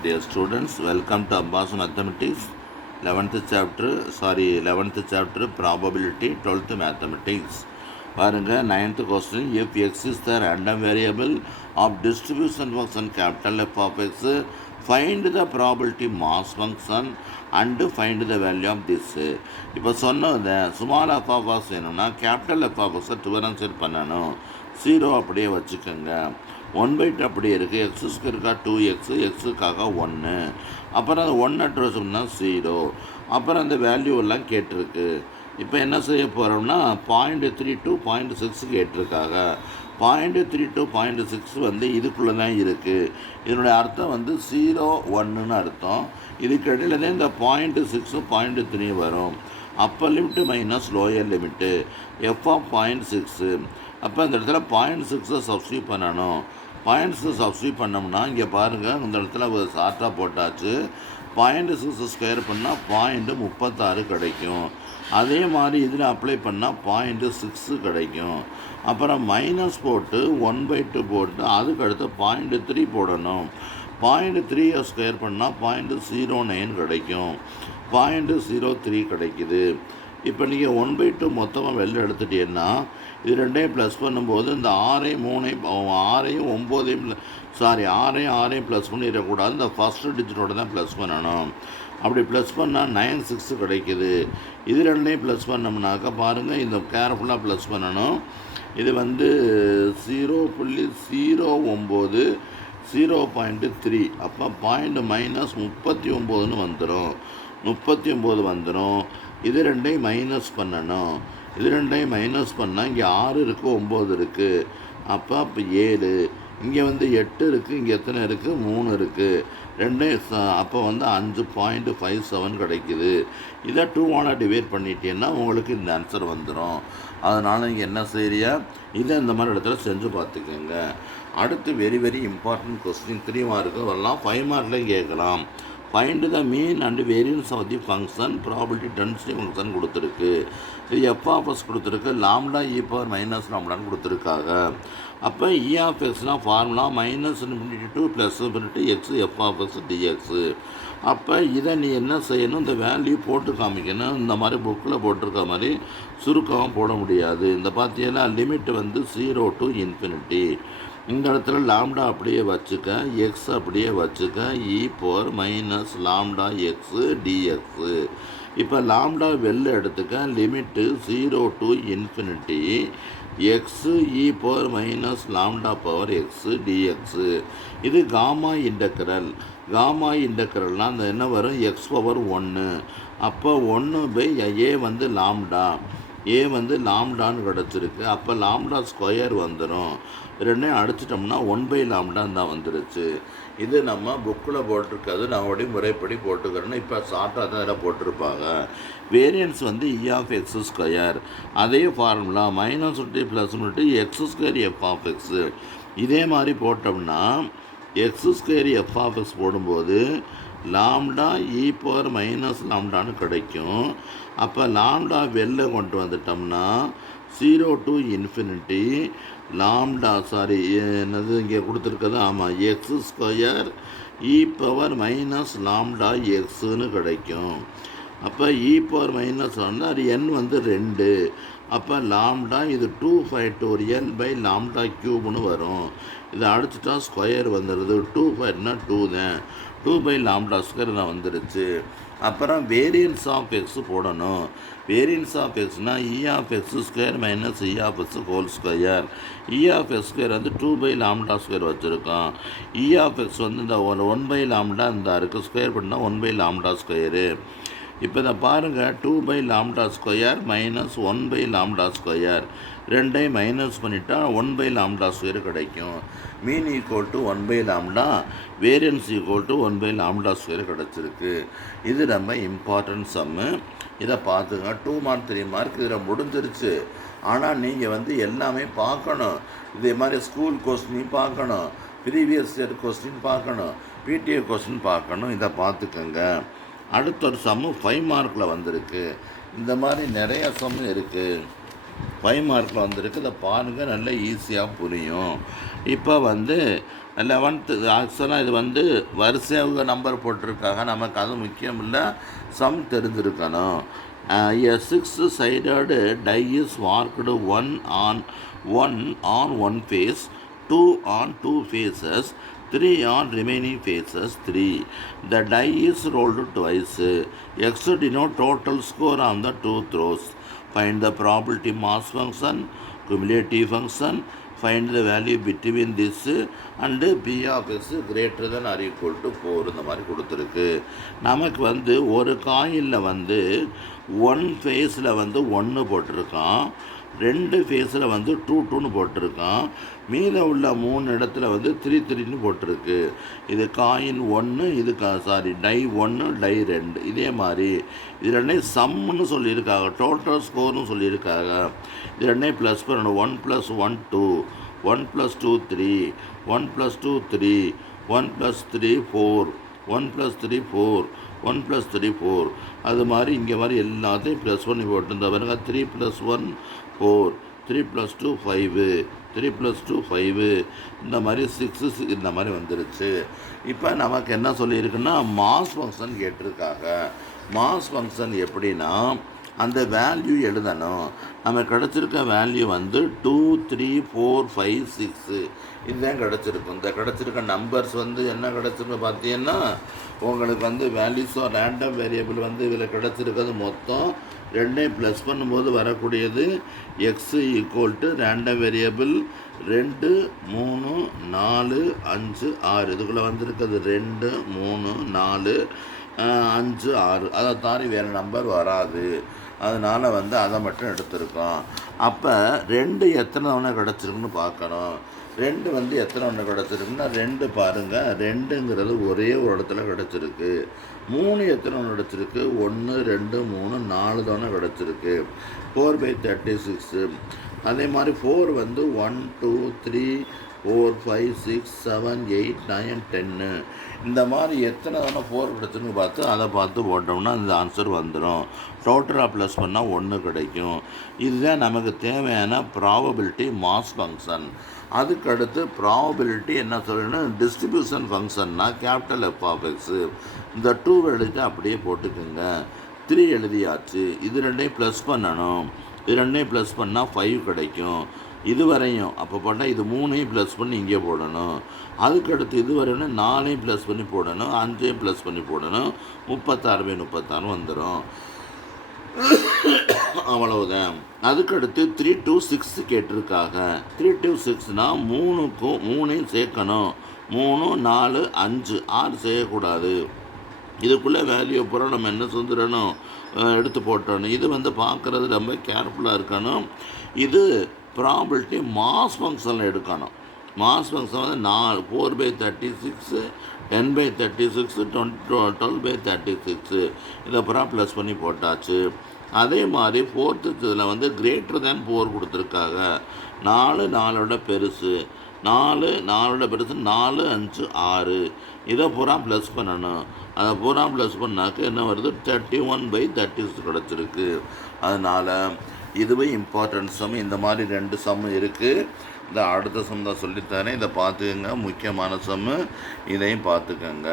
Dear students, welcome to Abbas Mathematics, 11th chapter probability, 12th mathematics. பாருங்க 9th question, if x is the random variable of distribution function capital F of x, find the probability mass function and find the value of this. இப்போ சொன்னது small f of x வேணும்னா capital f of x differentiate பண்ணணும். 0 அப்படியே வச்சுக்கோங்க. 1/2 அப்படியே இருக்குது. எக்ஸுக்கு இருக்கா 2x, எக்ஸுக்காக 1. அப்புறம் அந்த 1 அட்ரஸ்னா 0. அப்புறம் அந்த வேல்யூ எல்லாம் கேட்டிருக்கு. இப்போ என்ன செய்ய போகிறோம்னா 0.3 to 0.6 கேட்டிருக்காங்க. 0.3 to 0.6 வந்து இதுக்குள்ளே தான் இருக்குது. இதனுடைய அர்த்தம் வந்து 0, 1ன்னு அர்த்தம். இதுக்கு இடையில தான் இந்த 0.6, 0.3 வரும். Appar limit minus lower limit f of 0.6. அப்போ இந்த இடத்துல 0.6 சப்ஸ்டியூட் பண்ணணும். 0.6 சப்ஸ்டியூட் பண்ணோம்னா இங்கே பாருங்கள், இந்த இடத்துல ஷார்ட்டாக போட்டாச்சு. 0.6 ஸ்கொயர் பண்ணால் 0.36 கிடைக்கும். அதே மாதிரி இதில் அப்ளை பண்ணால் 0.6 கிடைக்கும். அப்புறம் மைனஸ் போட்டு 1/2 போட்டு அதுக்கு அடுத்து 0.3 போடணும். 0.3 ஸ்கொயர் பண்ணால் 0.09 கிடைக்கும். 0.03 கிடைக்குது. இப்போ நீங்கள் 1/2 மொத்தமாக வெளில எடுத்துட்டீங்கன்னா இது ரெண்டையும் ப்ளஸ் பண்ணும்போது இந்த 6ஐயும் 6ஐயும் ப்ளஸ் பண்ணிடக்கூடாது. இந்த ஃபஸ்ட்டு டிஜிட்டோட தான் ப்ளஸ் பண்ணணும். அப்படி ப்ளஸ் பண்ணால் 96 கிடைக்குது. இது ரெண்டையும் ப்ளஸ் பண்ணோம்னாக்கா பாருங்கள், இந்த கேர்ஃபுல்லாக ப்ளஸ் பண்ணணும். இது வந்து 0.09 0.3. அப்போ -39ன்னு வந்துடும். 39 வந்துடும். இது ரெண்டையும் மைனஸ் பண்ணணும். இது ரெண்டையும் மைனஸ் பண்ணால் இங்கே 6 இருக்குது, 9 இருக்குது. அப்போ 7. இங்கே வந்து 8 இருக்குது. இங்கே எத்தனை இருக்குது? 3 இருக்குது. ரெண்டையும் அப்போ வந்து 5.57 கிடைக்குது. இதை 2ஆல் டிவைட் பண்ணிட்டீங்கன்னா உங்களுக்கு இந்த ஆன்சர் வந்துடும். அதனால் நீங்கள் என்ன செய்யறியா, இதை இந்த மாதிரி இடத்துல செஞ்சு பார்த்துக்கோங்க. அடுத்து வெரி வெரி இம்பார்ட்டன்ட் கொஸ்டின் 3 மார்க்கு வரலாம், 5 மார்க்லேயும் கேட்கலாம். Find the mean and variance of the function probability density function கொடுத்துருக்கு. இது எஃப் ஆஃப் எக்ஸ் கொடுத்துருக்கு, லாம்டா e பவர் மைனஸ் லாம்டான்னு கொடுத்துருக்காங்க. அப்போ இ ஆஃப் எக்ஸ்னால் formula -∞to +∞ x f of x dx. அப்போ இதை நீ என்ன செய்யணும், இந்த வேல்யூ போட்டு காமிக்கணும். இந்த மாதிரி புக்கில் போட்டிருக்க மாதிரி சுருக்கமாக போட முடியாது. இந்த பார்த்தீங்கன்னா லிமிட் வந்து 0 to ∞. இந்த இடத்துல லாம்டா அப்படியே வச்சுக்க, எக்ஸ் அப்படியே வச்சுக்க, e power minus lambda x dx. இப்போ லாம்டா வெளில எடுத்துக்க, limit 0 to ∞ x e power minus lambda power x dx. இது காமா இன்டெக்ரல். காமா இன்டெக்ரல்னால் அந்த என்ன வரும், எக்ஸ் பவர் 1. அப்போ 1/a வந்து லாம்டா, ஏ வந்து லாம்டான்னு கிடச்சிருக்கு. அப்போ லாம்டா ஸ்கொயர் வந்துடும். ரெண்டையும் அடிச்சிட்டோம்னா 1/λ தான் வந்துருச்சு. இது நம்ம புக்கில் போட்டிருக்காது, நான் முறைப்படி போட்டுக்கிறேன்னு இப்போ ஷார்ட்டாக தான் இதில் போட்டிருப்பாங்க. வேரியன்ஸ் வந்து இ ஆஃப் எக்ஸ் ஸ்கொயர். அதே formula -∞ +∞ x² F of X. இதே மாதிரி போட்டோம்னா x² எஃப் ஆஃப் எக்ஸ் போடும்போது லாம்டா e பவர் மைனஸ் லாம்டான்னு கிடைக்கும். அப்போ லாம்டா வெளில கொண்டு வந்துட்டோம்னா 0 to ∞ லாம்டா என்னது இங்கே கொடுத்துருக்குது, ஆமாம், x² e power minus lambda எக்ஸுன்னு கிடைக்கும். அப்போ e பவர் மைனஸ் லாம்டா அது n வந்து 2. அப்போ லாம்டா இது 2π/λ/3 வரும். இதை அடிச்சுட்டா ஸ்கொயர் வந்துடுது. 2π 2 தான், 2/λ² தான் வந்துடுச்சு. அப்புறம் வேரியன்ஸ் ஆஃப் எக்ஸ் போடணும். வேரியன்ஸ் ஆஃப் எக்ஸ்னால் E of x² minus E of x whole square. E of x² வந்து 2/λ² வச்சுருக்கோம். இ ஆஃப் எக்ஸ் வந்து இந்த 1/λ இந்த இருக்குது, ஸ்கொயர் பண்ணால் 1/λ². இப்போ இதை பாருங்கள், 2/λ² மைனஸ் 1/λ². ரெண்டையும் மைனஸ் பண்ணிட்டா 1/λ² கிடைக்கும். Mean equal to 1/λ, variance equal to 1/λ² கிடச்சிருக்கு. இது நம்ம இம்பார்ட்டன்ட் சம்மு. இதை பார்த்துங்க. 2 மார்க் 3 மார்க் இதில் முடிஞ்சிருச்சு. ஆனால் நீங்கள் வந்து எல்லாமே பார்க்கணும். இதே மாதிரி ஸ்கூல் கொஸ்டின் பார்க்கணும், ப்ரீவியஸ் இயர் கொஸ்டின் பார்க்கணும், பிடிஏ கொஸ்டின் பார்க்கணும். இதை பார்த்துக்கோங்க. அடுத்த ஒரு சம்மு 5 மார்க்கில் வந்திருக்கு. இந்த மாதிரி நிறைய சம்மு இருக்குது. 5 மார்க்கில் வந்திருக்கு. இதை பாருங்கள், நல்லா ஈஸியாக புரியும். இப்போ வந்து 11th ஆக்சுவலாக இது வந்து வரிசையாக நம்பர் போட்டிருக்காங்க, நமக்கு அது முக்கியம் இல்லை, சம் தெரிஞ்சிருக்கணும். A 6-sided die is marked 1 on one face, 2 on 2 faces, 3 on remaining faces 3. The die is rolled twice. X denote total score on the 2 throws. Find the probability mass function, cumulative function, find the value between this and P of S greater than or equal to 4. இந்த மாதிரி கொடுத்துருக்கு. நமக்கு வந்து ஒரு காயினில் வந்து 1 ஃபேஸில் வந்து 1 போட்டிருக்கான், 2 ஃபேஸில் வந்து 2 போட்டிருக்கான், மீத உள்ள 3 இடத்துல வந்து 3 போட்டிருக்கு. இது காயின் 1, இது டை 1, டை 2. இதே மாதிரி இது ரெண்டையும் சம்முன்னு சொல்லியிருக்காங்க, டோட்டல் ஸ்கோர்னு சொல்லியிருக்காங்க. இது ரெண்டையும் ப்ளஸ் பண்ணணும். 1 + 1 2, 1 + 2 3, 1 + 2 3, 1 + 3 4, 1 + 3 4, 1 + 3 4. அது மாதிரி இங்கே மாதிரி எல்லாத்தையும் ப்ளஸ் பண்ணி போட்டு பாருங்க. 3 + 1 4, 3 + 2 5, 3 + 2 5, இந்த மாதிரி 6 இந்த மாதிரி வந்துருச்சு. இப்போ நமக்கு என்ன சொல்லியிருக்குன்னா மாஸ் ஃபங்க்ஷன் கேட்டிருக்காங்க. மாஸ் ஃபங்க்ஷன் எப்படின்னா அந்த வேல்யூ எழுதணும். நம்ம கிடச்சிருக்க வேல்யூ வந்து 2 3 4 5 6 இதுதான் கிடச்சிருக்கும். இந்த கிடச்சிருக்க நம்பர்ஸ் வந்து என்ன கிடச்சிருக்கு பார்த்தீங்கன்னா உங்களுக்கு வந்து வேல்யூஸ் ஆர் ரேண்டம் வேரியபிள் வந்து இதில் கிடச்சிருக்கிறது மொத்தம் 2 ப்ளஸ் பண்ணும்போது வரக்கூடியது எக்ஸ் ஈக்குவல் ரேண்டம் வேரியபிள் 2 3 4 5 6. இதுக்குள்ளே வந்திருக்கிறது 2 3 4 5 6. அதை தாண்டி வேறு நம்பர் வராது. அதனால் வந்து அதை மட்டும் எடுத்திருக்கோம். அப்போ 2 எத்தனை தவணை கிடச்சிருக்குன்னு பார்க்கணும். 2 வந்து எத்தனை ஒன்று கிடச்சிருக்குன்னா 2 பாருங்கள், 2ங்கிறது ஒரே ஒரு இடத்துல கிடச்சிருக்கு. 3 எத்தனை ஒன்று கிடச்சிருக்கு, 1 2 3 4 தவணை கிடச்சிருக்கு. 4/36. அதே மாதிரி 4 வந்து 1 2 3 4 5 6 7 8 9 10. இந்த மாதிரி எத்தனை தவணை 4 கிடச்சுன்னு பார்த்து அதை பார்த்து போட்டோம்னா இந்த ஆன்சர் வந்துடும். டோட்டலாக ப்ளஸ் பண்ணால் 1 கிடைக்கும். இதுதான் நமக்கு தேவையான ப்ராபபிலிட்டி மாஸ் ஃபங்க்ஷன். அதுக்கடுத்து ப்ராபபிலிட்டி என்ன சொல்லணும், டிஸ்ட்ரிபியூஷன் ஃபங்க்ஷன்னா கேபிட்டல் F of X. இந்த 2 எழுதிட்டு அப்படியே போட்டுக்குங்க. 3 எழுதியாச்சு. இது ரெண்டையும் ப்ளஸ் பண்ணணும். இது ரெண்டையும் ப்ளஸ் பண்ணால் 5 கிடைக்கும். இது வரையும் அப்போ போட்டால் இது 3ஐயும் ப்ளஸ் பண்ணி இங்கே போடணும். அதுக்கடுத்து இது வரையும் 4ஐயும் ப்ளஸ் பண்ணி போடணும், 5ஐயும் ப்ளஸ் பண்ணி போடணும். 36/36 வந்துடும். அவ்வளவுதான். அதுக்கடுத்து 3 to 6 கேட்டிருக்காங்க. 3 to 6னா 3க்கும் 3ஐயும் சேர்க்கணும். 3 4 5 6 செய்யக்கூடாது. இதுக்குள்ளே வேல்யூ பூரா நம்ம என்ன செஞ்சிடணும், எடுத்து போட்டணும். இது வந்து பார்க்குறது ரொம்ப கேர்ஃபுல்லாக இருக்கணும். இது ப்ராபபிலிட்டி மாஸ் ஃபங்க்ஷனில் எடுக்கணும். மாஸ் ஃபங்க்ஷன் வந்து 4/36, 10/36, 12/36 இதை பூரா ப்ளஸ் பண்ணி போட்டாச்சு. அதே மாதிரி 4th இதில் வந்து கிரேட்டர் தேன் 4 கொடுத்துருக்காங்க. 4 4ஓட பெருசு, 4 4ஓட பெருசு, 4 5 6 இதை பூரா ப்ளஸ் பண்ணணும். அதை பூரா ப்ளஸ் பண்ணாக்க என்ன வருது, 31/36 கிடச்சிருக்கு. அதனால் இதுவே இம்பார்ட்டன்ட் சம். இந்த மாதிரி 2 சம் இருக்குது. இந்த அடுத்த சம் தான் சொல்லித்தரேன், இதை பார்த்துக்கங்க. முக்கியமான சம்மு, இதையும் பார்த்துக்கங்க.